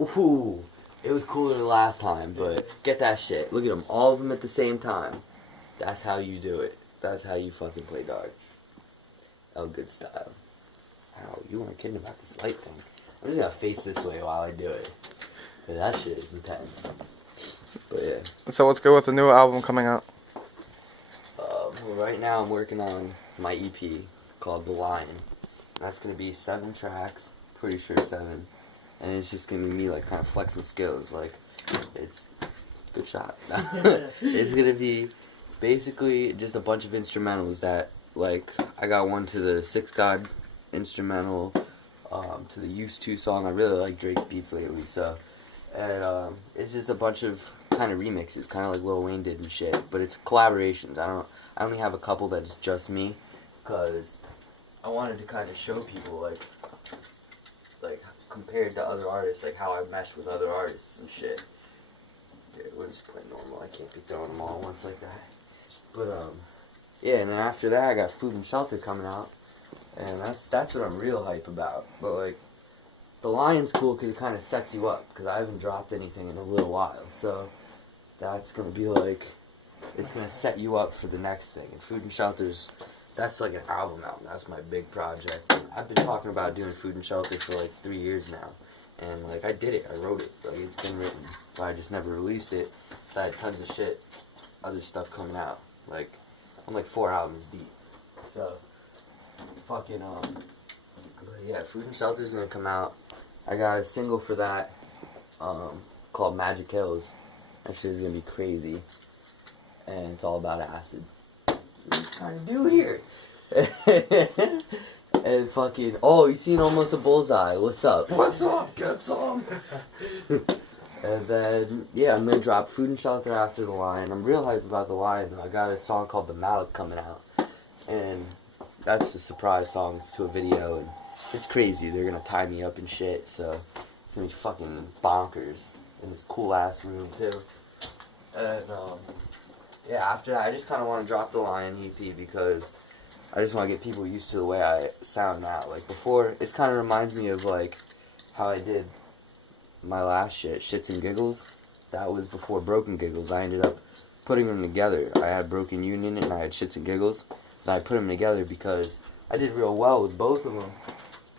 Ooh, it was cooler the last time, but get that shit. Look at them, all of them at the same time. That's how you do it. That's how you fucking play darts. Oh, good style. Ow, you weren't kidding about this light thing. I'm just gonna face this way while I do it. But that shit is intense. But yeah. So what's good with the new album coming out? Right now I'm working on my EP called The Lion. That's gonna be 7 tracks, pretty sure 7. And it's just gonna be me like kind of flexing skills. Like, it's good shot. It's gonna be basically just a bunch of instrumentals that, like, I got one to the Six God instrumental, to the Used To song. I really like Drake's beats lately, so. And it's just a bunch of kind of remixes, kind of like Lil Wayne did and shit. But it's collaborations. I only have a couple that's just me, cause I wanted to kind of show people like compared to other artists, like how I mesh with other artists and shit. Dude, we're just playing normal. I can't be throwing them all at once like that. But yeah. And then after that, I got Food and Shelter coming out, and that's what I'm real hype about. But like, The Lion's cool because it kind of sets you up, because I haven't dropped anything in a little while, so that's going to be like, it's going to set you up for the next thing. And Food and Shelter's, that's like an album. That's my big project. I've been talking about doing Food and Shelter for like 3 years now, and like I did it, I wrote it, like it's been written, but I just never released it. I had tons of shit, other stuff coming out. Like, I'm like 4 albums deep, so fucking but yeah, Food and Shelter's gonna come out. I got a single for that, called Magic Hills. That shit is gonna be crazy, and it's all about acid. What are you trying to do here? And fucking, oh, you seen Almost a Bullseye? What's up? What's up? Get some. And then, yeah, I'm gonna drop Food and Shelter after The Lion. I'm real hyped about The Lion though. I got a song called The Malik coming out, and that's a surprise song. It's to a video, and it's crazy. They're gonna tie me up and shit, so it's gonna be fucking bonkers in this cool ass room too. And yeah, after that, I just kind of want to drop The Lion EP because I just want to get people used to the way I sound now. Like before, it kind of reminds me of like how I did my last shit, Shits and Giggles. That was before Broken Giggles. I ended up putting them together. I had Broken Union and I had Shits and Giggles. And I put them together because I did real well with both of them,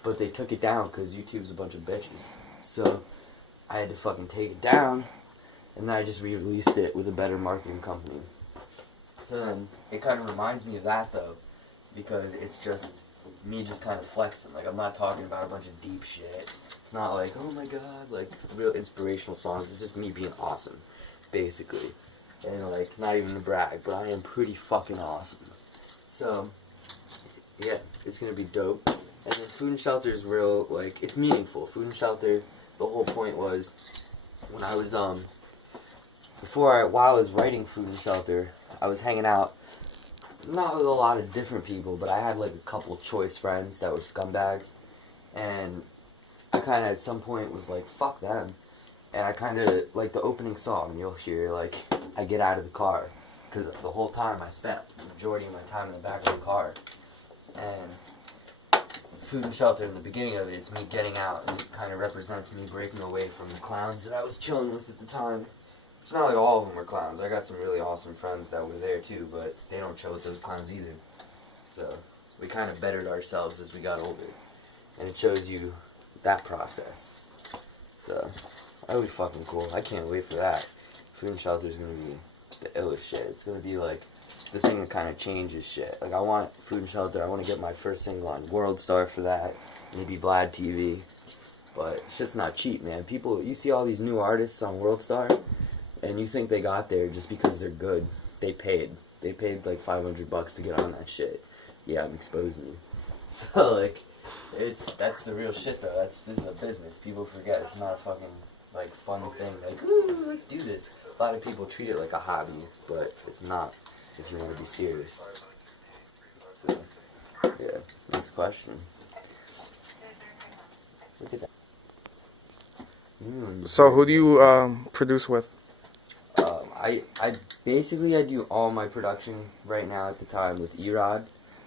but they took it down because YouTube's a bunch of bitches. So I had to fucking take it down, and then I just re-released it with a better marketing company. So then it kind of reminds me of that though, because it's just me just kind of flexing. Like, I'm not talking about a bunch of deep shit. It's not like, oh my god, like real inspirational songs. It's just me being awesome, basically. And like, not even to brag, but I am pretty fucking awesome. So yeah, it's gonna be dope. And then Food and Shelter is real, like, it's meaningful. Food and Shelter, the whole point was, when I was, while I was writing Food and Shelter, I was hanging out, not with a lot of different people, but I had, like, a couple choice friends that were scumbags, and I kind of, at some point, was like, fuck them. And I kind of, like, the opening song, you'll hear, like, I get out of the car, because the whole time I spent the majority of my time in the back of the car, and Food and Shelter, in the beginning of it, it's me getting out, and it kind of represents me breaking away from the clowns that I was chilling with at the time. It's not like all of them were clowns. I got some really awesome friends that were there too, but they don't chill with those clowns either. So we kind of bettered ourselves as we got older, and it shows you that process. So that'll be fucking cool. I can't wait for that. Food and Shelter is gonna be the illest shit. It's gonna be like the thing that kind of changes shit. Like, I want Food and Shelter. I want to get my first single on World Star for that. Maybe Vlad TV. But it's just not cheap, man. People, you see all these new artists on World Star, and you think they got there just because they're good. They paid. They paid like $500 to get on that shit. Yeah, I'm exposing you. So like, that's the real shit though. This is a business. People forget it's not a fucking like fun thing. Like, ooh, let's do this. A lot of people treat it like a hobby, but it's not. If you want to be serious. So, yeah, next question. Look at that. So who do you produce with? I basically I do all my production right now at the time with Erod.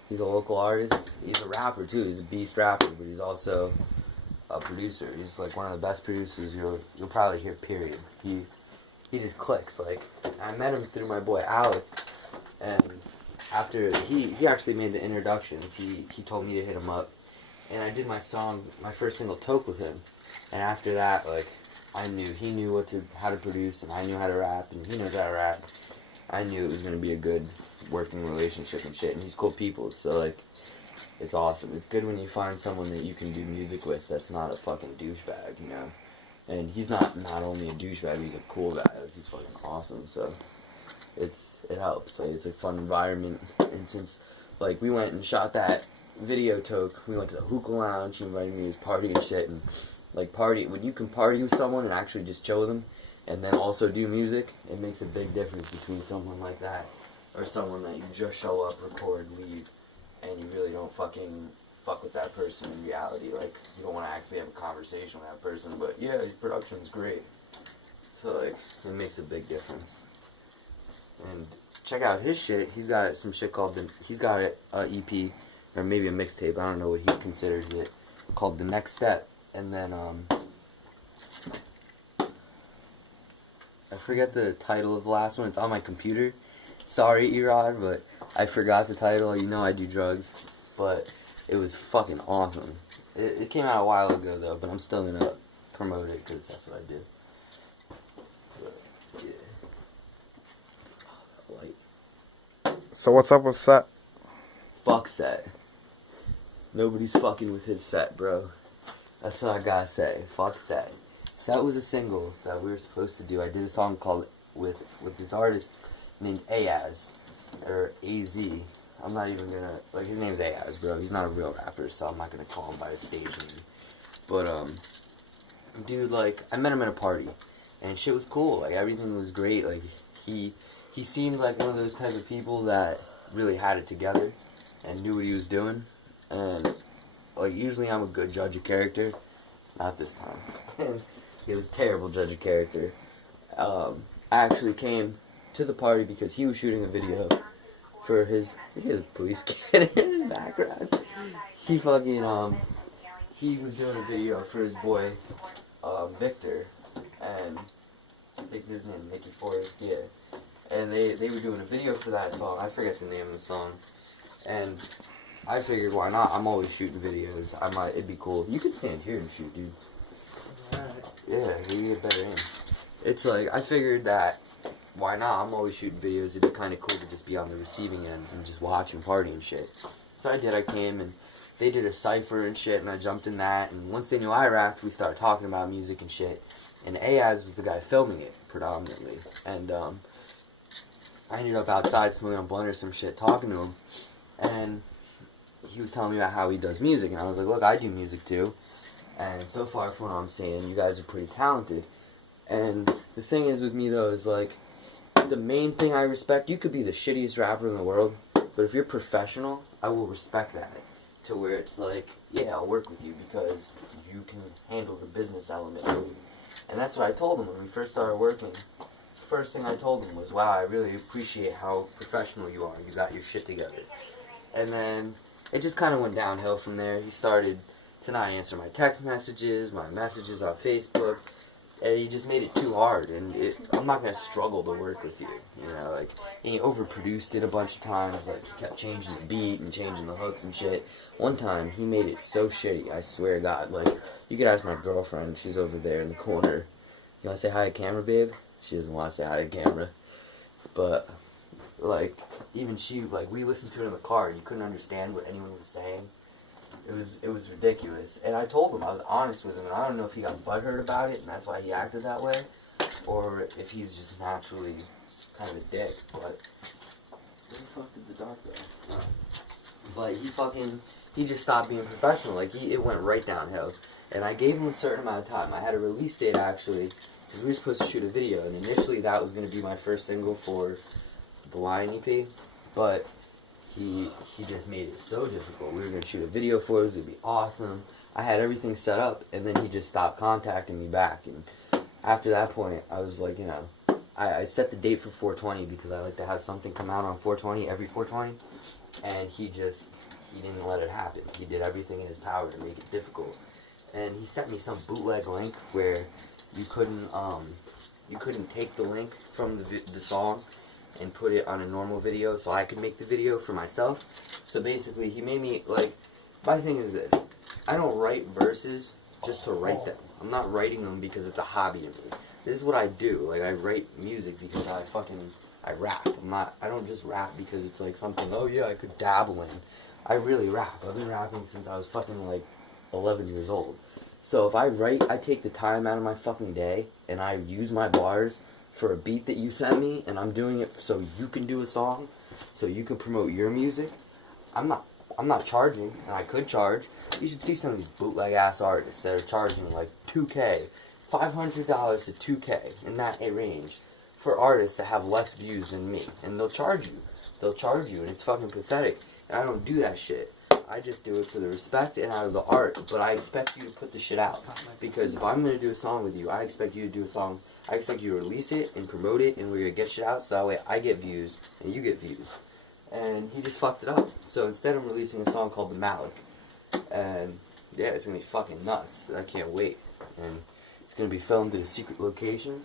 He's a local artist. He's a rapper too. He's a beast rapper, but he's also producer. He's like one of the best producers you'll probably hear. Period. He just clicks. Like, I met him through my boy Alec, and after he actually made the introductions. He told me to hit him up, and I did my first single Toke with him, and after that, like, I knew he knew how to produce, and I knew how to rap, and he knows how to rap. I knew it was gonna be a good working relationship and shit, and he's cool people, so like, it's awesome. It's good when you find someone that you can do music with that's not a fucking douchebag, you know. And he's not only a douchebag, he's a cool guy. Like, he's fucking awesome. So it helps. Like, it's a fun environment. And since like we went and shot that video Toke, we went to the hookah lounge. He invited me to his party and shit. And like, when you can party with someone and actually just chill with them, and then also do music, it makes a big difference between someone like that or someone that you just show up, record, leave, and you really don't fuck with that person in reality. Like, you don't want to actually have a conversation with that person, but yeah, his production's great. So like, it makes a big difference. And check out his shit. He's got some shit he's got an EP, or maybe a mixtape, I don't know what he considers it, called The Next Step. And then I forget the title of the last one. It's on my computer. Sorry, Erod, but I forgot the title. You know I do drugs. But it was fucking awesome. It came out a while ago, though, but I'm still going to promote it because that's what I do. But, yeah. Light. So what's up with Set? Fuck Set. Nobody's fucking with his Set, bro. That's what I gotta say. Fuck Set. Set was a single that we were supposed to do. I did a song called with this artist named Ayaz, or AZ. I'm not even gonna, like, his name's Ayaz, bro. He's not a real rapper, so I'm not gonna call him by his stage name. But dude, like, I met him at a party, and shit was cool. Like, everything was great. Like, he seemed like one of those type of people that really had it together and knew what he was doing. And like, usually I'm a good judge of character. Not this time. It was a terrible judge of character. I actually came to the party because he was shooting a video for his... Here's a police kid in the background. He fucking, he was doing a video for his boy, Victor. And I think his name, Mickey Forrest, yeah. And they were doing a video for that song. I forget the name of the song. And I figured, why not? I'm always shooting videos. It'd be cool. You could stand here and shoot, dude. Yeah, you get better aim. It's like, I figured that, why not? I'm always shooting videos. It'd be kind of cool to just be on the receiving end and just watch and party and shit. So I did. I came and they did a cypher and shit, and I jumped in that. And once they knew I rapped, we started talking about music and shit. And Ayaz was the guy filming it, predominantly. And I ended up outside smoking a blunt or some shit, talking to him. And he was telling me about how he does music, and I was like, look, I do music too, and so far from what I'm saying, you guys are pretty talented. And the thing is with me, though, is like, the main thing I respect, you could be the shittiest rapper in the world, but if you're professional, I will respect that, to where it's like, yeah, I'll work with you because you can handle the business element. And that's what I told him when we first started working. The first thing I told him was, wow, I really appreciate how professional you are. You got your shit together. And then it just kind of went downhill from there. He started to not answer my text messages, my messages on Facebook, and he just made it too hard. And I'm not gonna struggle to work with you, you know. Like, he overproduced it a bunch of times. Like, he kept changing the beat and changing the hooks and shit. One time, he made it so shitty. I swear to God. Like, you could ask my girlfriend. She's over there in the corner. You wanna say hi to camera, babe? She doesn't want to say hi to camera, but like, even she, like, we listened to it in the car. You couldn't understand what anyone was saying. It was ridiculous. And I told him, I was honest with him, and I don't know if he got butthurt about it, and that's why he acted that way, or if he's just naturally kind of a dick. But where the fuck did the dog go? But he just stopped being professional. Like, it went right downhill. And I gave him a certain amount of time. I had a release date, actually, because we were supposed to shoot a video, and initially that was going to be my first single for the Lion EP, but he just made it so difficult. We were going to shoot a video for it. It was going to be awesome. I had everything set up, and then he just stopped contacting me back. And after that point, I was like, you know, I set the date for 420 because I like to have something come out on 420, every 420, and he didn't let it happen. He did everything in his power to make it difficult. and he sent me some bootleg link where you couldn't take the link from the song and put it on a normal video, so I could make the video for myself. So basically, he made me, like, my thing is this: I don't write verses just to write them. I'm not writing them because it's a hobby to me. This is what I do. Like, I write music because I rap. I don't just rap because it's like something, oh yeah, I could dabble in. I really rap. I've been rapping since I was fucking like 11 years old. So if I write, I take the time out of my fucking day and I use my bars for a beat that you sent me, and I'm doing it so you can do a song, so you can promote your music. I'm not charging, and I could charge. You should see some of these bootleg ass artists that are charging like $2K, $500 to $2K in that range for artists that have less views than me, and they'll charge you. They'll charge you, and it's fucking pathetic. And I don't do that shit. I just do it for the respect and out of the art, but I expect you to put the shit out. Because if I'm going to do a song with you, I expect you to do a song. I expect you to release it and promote it, and we're going to get shit out, so that way I get views and you get views. And he just fucked it up. So instead I'm releasing a song called The Malik. And yeah, it's going to be fucking nuts. I can't wait. And it's going to be filmed at a secret location.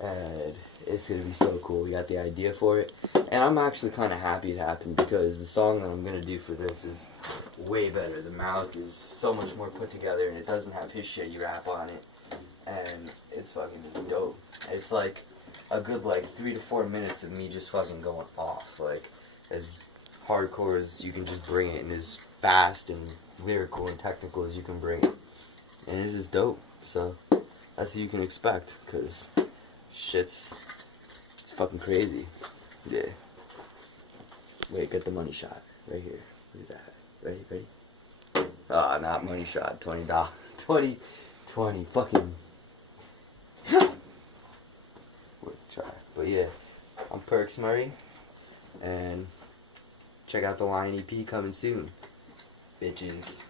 And it's going to be so cool. We got the idea for it. And I'm actually kind of happy it happened, because the song that I'm going to do for this is way better. The Malik is so much more put together, and it doesn't have his shitty rap on it. And it's fucking dope. It's like a good like 3 to 4 minutes of me just fucking going off. Like, as hardcore as you can just bring it, and as fast and lyrical and technical as you can bring it. And it's just dope. So that's what you can expect, because it's fucking crazy. Yeah. Wait, get the money shot. Right here. Look at that. Ready? Ah, not money shot. $20. 20 fucking worth a try. But yeah, I'm Perks Murray, and check out the Lion EP coming soon, bitches.